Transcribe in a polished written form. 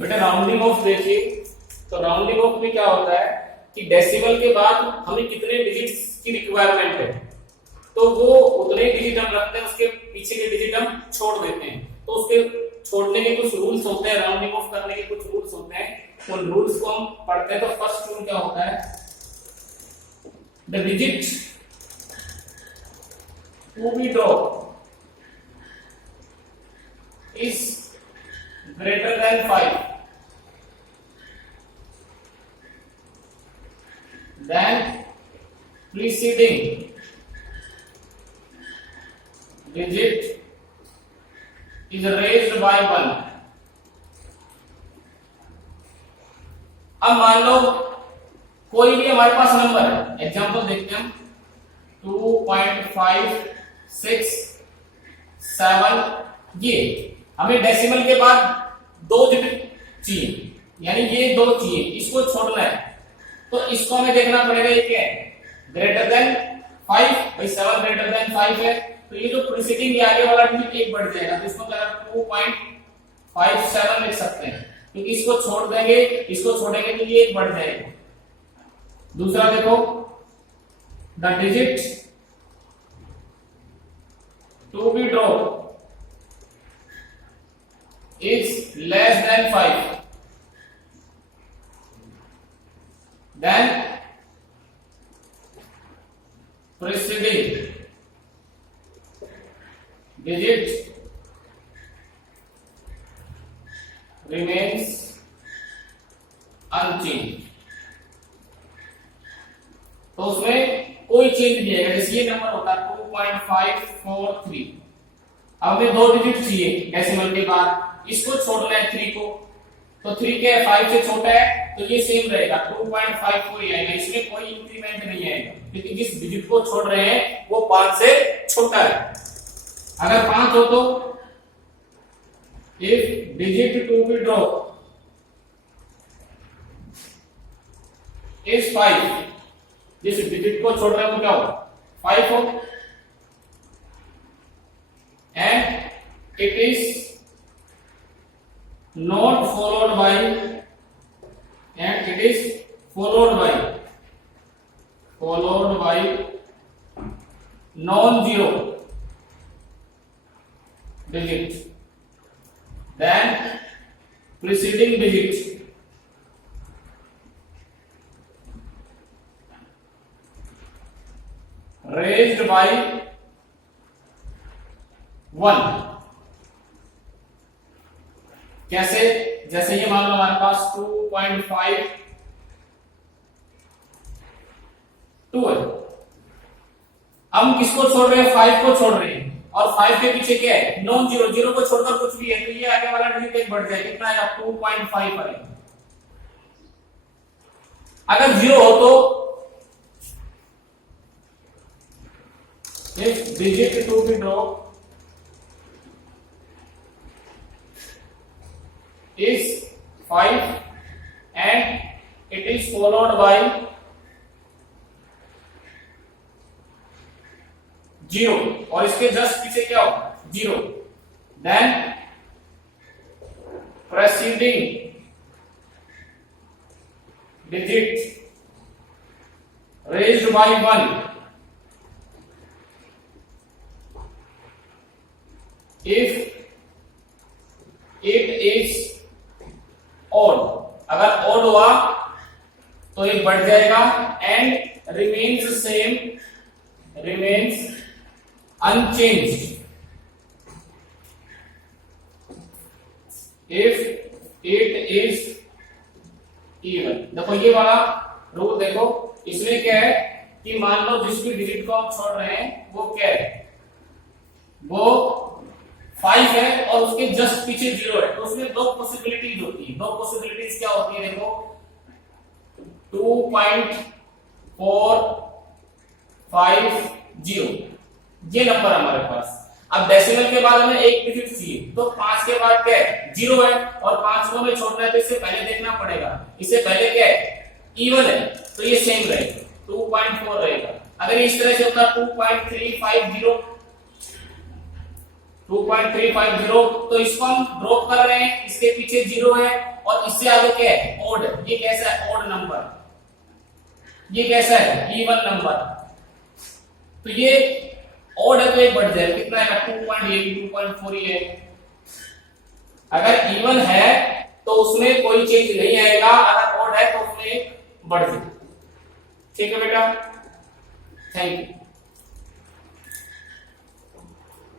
बेटा rounding off देखिए, तो राउंडिंग ऑफ में क्या होता है कि डेसिमल के बाद हमें कितने डिजिट्स की रिक्वायरमेंट है, तो वो उतने डिजिट हम रखते हैं, उसके पीछे के डिजिट हम छोड़ देते हैं। तो उसके छोड़ने के कुछ रूल्स होते हैं, राउंडिंग ऑफ करने के कुछ रूल्स होते हैं, उन रूल्स को हम पढ़ते हैं। तो फर्स्ट रूल क्या होता है, the digit to be draw is greater than 5, then preceding digit is raised by 1. अब मान लो कोई भी हमारे पास नंबर है, एग्जांपल देखते हैं हम 2.567, ये हमें डेसिमल के बाद 2 डिजिट चाहिए, यानी ये 2 चाहिए, इसको छोड़ना है। तो इसको हमें देखना पड़ेगा ये क्या है, ग्रेटर देन 5, भाई 7 ग्रेटर देन 5 है, तो ये जो प्रीसीडिंग आगे वाला डिजिट 1 बढ़ जाएगा, तो इसको क्या 2.57 लिख सकते हैं, क्योंकि इसको छोड़ देंगे, इसको छोड़ेंगे तो ये 1 बढ़ जाएगा। दूसरा देखो, the digit to be draw is less than 5, then preceding digit remains unchanged। तो उसमें कोई चेंज नहीं आएगा। जैसे ये नंबर होता है 2.543, अब हमें 2 डिजिट चाहिए डेसिमल के बाद, इसको छोड़ना है 3 को, तो 3 के 5 से छोटा है, तो ये सेम रहेगा 2.54 ही आएगा, इसमें कोई इंक्रीमेंट नहीं आएगा, क्योंकि जिस डिजिट को छोड़ रहे हैं वो 5 से छोटा है। अगर 5 हो तो if digit to be draw is 5, जिस डिजिट को छोड़ रहे हैं वो क्या हो 5 हो, and it is not followed by, and it is followed by non-zero digit, then preceding digit raised by 1। कैसे, जैसे ये मान लो हमारे पास 2.52 है, हम किसको छोड़ रहे हैं 5 को छोड़ रहे हैं, और 5 के पीछे क्या है नॉन जीरो, जीरो को छोड़कर कुछ भी है, तो ये आगे वाला डिजिट 1 बढ़ जाएगा, कितना है 2.5 पर। अगर 0 हो तो if digit to be draw is 5 and it is followed by 0, और इसके जस्ट पीछे क्या हो 0, then preceding digit raised by 1 if it is odd, अगर odd हुआ तो 1 बढ़ जाएगा, and remains same, remains unchanged if it is even। देखो ये वाला रूल देखो, इसमें क्या है कि मान लो जिस भी डिजिट को हम छोड़ रहे हैं वो क्या है, वो 5 है और उसके जस्ट पीछे 0 है, तो उसमें 2 पॉसिबिलिटीज होती है। 2 पॉसिबिलिटीज क्या होती है देखो, 2.450 ये नंबर हमारे पास। अब डेसिमल के बाद हमें 1 डिजिट चाहिए, तो 5 के बाद क्या है 0 है, और 5 को हमें छोड़ना है, तो इससे पहले देखना पड़ेगा, इससे पहले क्या है इवन है, तो ये सेम रहेगा 2.4 रहेगा। अगर इस तरह से होता 2.350 2.350, तो इसको हम ड्रॉप कर रहे हैं, इसके पीछे 0 है, और इससे आगे क्या है ओड, ये कैसा है ओड नंबर, ये कैसा है इवन नंबर। तो ये ओड है तो ये बढ़ जाएगा, कितना है 2.8 2.4 ही है। अगर इवन है तो उसमें कोई चेंज नहीं आएगा, अगर ओड है तो उसमें बढ़ जाएगा। ठीक है बेटा, थैंक यू।